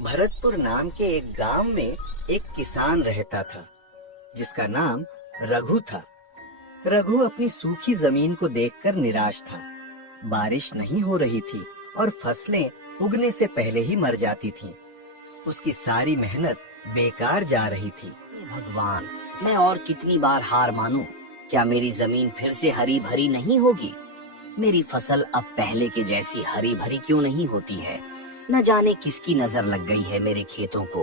भरतपुर नाम के एक गांव में एक किसान रहता था जिसका नाम रघु था। रघु अपनी सूखी जमीन को देखकर निराश था। बारिश नहीं हो रही थी और फसलें उगने से पहले ही मर जाती थीं। उसकी सारी मेहनत बेकार जा रही थी। भगवान, मैं और कितनी बार हार मानूं? क्या मेरी जमीन फिर से हरी भरी नहीं होगी? मेरी फसल अब पहले के जैसी हरी भरी क्यों नहीं होती है? न जाने किसकी नजर लग गई है मेरे खेतों को।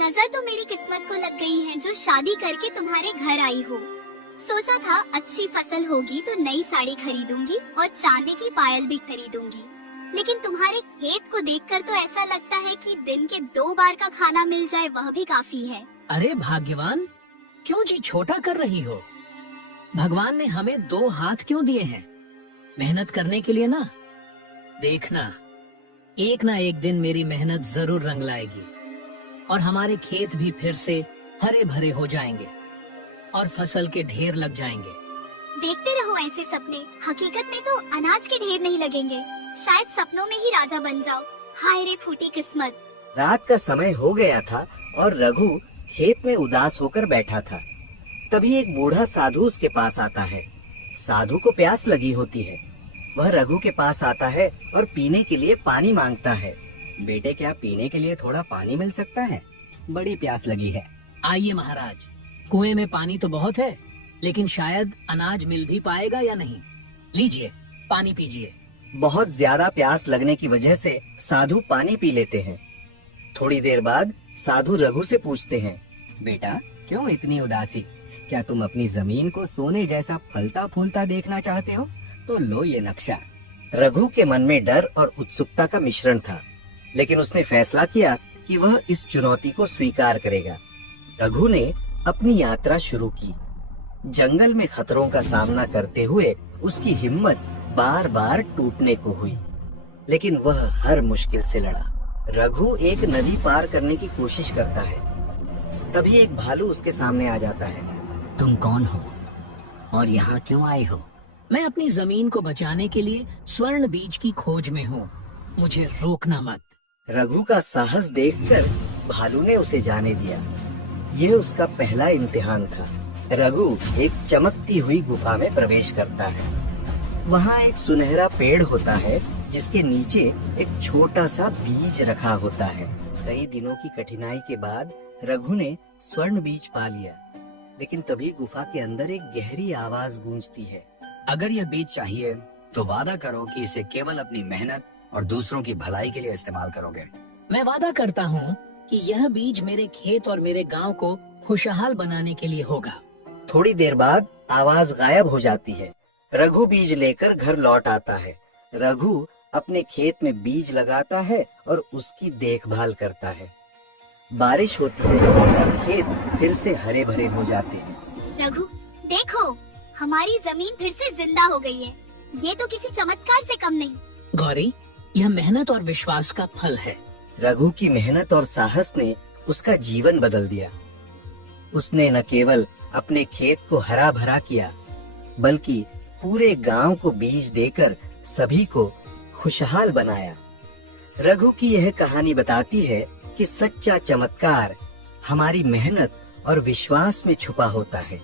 नजर तो मेरी किस्मत को लग गई है जो शादी करके तुम्हारे घर आई हो। सोचा था अच्छी फसल होगी तो नई साड़ी खरीदूंगी और चांदी की पायल भी खरीदूंगी, लेकिन तुम्हारे खेत को देखकर तो ऐसा लगता है कि दिन के 2 बार का खाना मिल जाए वह भी काफी है। अरे भाग्यवान, क्यों जी छोटा कर रही हो? भगवान ने हमें 2 हाथ क्यों दिए हैं? मेहनत करने के लिए ना। देखना, एक ना एक दिन मेरी मेहनत जरूर रंग लाएगी और हमारे खेत भी फिर से हरे भरे हो जाएंगे और फसल के ढेर लग जाएंगे। देखते रहो ऐसे सपने, हकीकत में तो अनाज के ढेर नहीं लगेंगे। शायद सपनों में ही राजा बन जाओ। हाय रे फूटी किस्मत। रात का समय हो गया था और रघु खेत में उदास होकर बैठा था। तभी एक बूढ़ा साधु उसके पास आता है। साधु को प्यास लगी होती है। वह रघु के पास आता है और पीने के लिए पानी मांगता है। बेटे, क्या पीने के लिए थोड़ा पानी मिल सकता है? बड़ी प्यास लगी है। आइए महाराज, कुएं में पानी तो बहुत है, लेकिन शायद अनाज मिल भी पाएगा या नहीं। लीजिए, पानी पीजिए। बहुत ज्यादा प्यास लगने की वजह से साधु पानी पी लेते हैं। थोड़ी देर बाद साधु रघु से पूछते हैं, बेटा, क्यों इतनी उदासी? क्या तुम अपनी जमीन को सोने जैसा फलता फूलता देखना चाहते हो? तो लो ये नक्शा। रघु के मन में डर और उत्सुकता का मिश्रण था, लेकिन उसने फैसला किया कि वह इस चुनौती को स्वीकार करेगा। रघु ने अपनी यात्रा शुरू की। जंगल में खतरों का सामना करते हुए उसकी हिम्मत बार बार टूटने को हुई, लेकिन वह हर मुश्किल से लड़ा। रघु एक नदी पार करने की कोशिश करता है। तभी एक भालू उसके सामने आ जाता है। तुम कौन हो और यहाँ क्यों आए हो? मैं अपनी जमीन को बचाने के लिए स्वर्ण बीज की खोज में हूँ। मुझे रोकना मत। रघु का साहस देखकर भालू ने उसे जाने दिया। यह उसका पहला इम्तिहान था। रघु एक चमकती हुई गुफा में प्रवेश करता है। वहाँ एक सुनहरा पेड़ होता है जिसके नीचे एक छोटा सा बीज रखा होता है। कई दिनों की कठिनाई के बाद रघु ने स्वर्ण बीज पा लिया, लेकिन तभी गुफा के अंदर एक गहरी आवाज गूंजती है। अगर ये बीज चाहिए तो वादा करो कि इसे केवल अपनी मेहनत और दूसरों की भलाई के लिए इस्तेमाल करोगे। मैं वादा करता हूँ कि यह बीज मेरे खेत और मेरे गांव को खुशहाल बनाने के लिए होगा। थोड़ी देर बाद आवाज गायब हो जाती है। रघु बीज लेकर घर लौट आता है। रघु अपने खेत में बीज लगाता है और उसकी देखभाल करता है। बारिश होती है और खेत फिर से हरे भरे हो जाते हैं। रघु, देखो, हमारी जमीन फिर से जिंदा हो गई है। ये तो किसी चमत्कार से कम नहीं। गौरी, यह मेहनत और विश्वास का फल है। रघु की मेहनत और साहस ने उसका जीवन बदल दिया। उसने न केवल अपने खेत को हरा भरा किया, बल्कि पूरे गांव को बीज देकर सभी को खुशहाल बनाया। रघु की यह कहानी बताती है कि सच्चा चमत्कार हमारी मेहनत और विश्वास में छुपा होता है।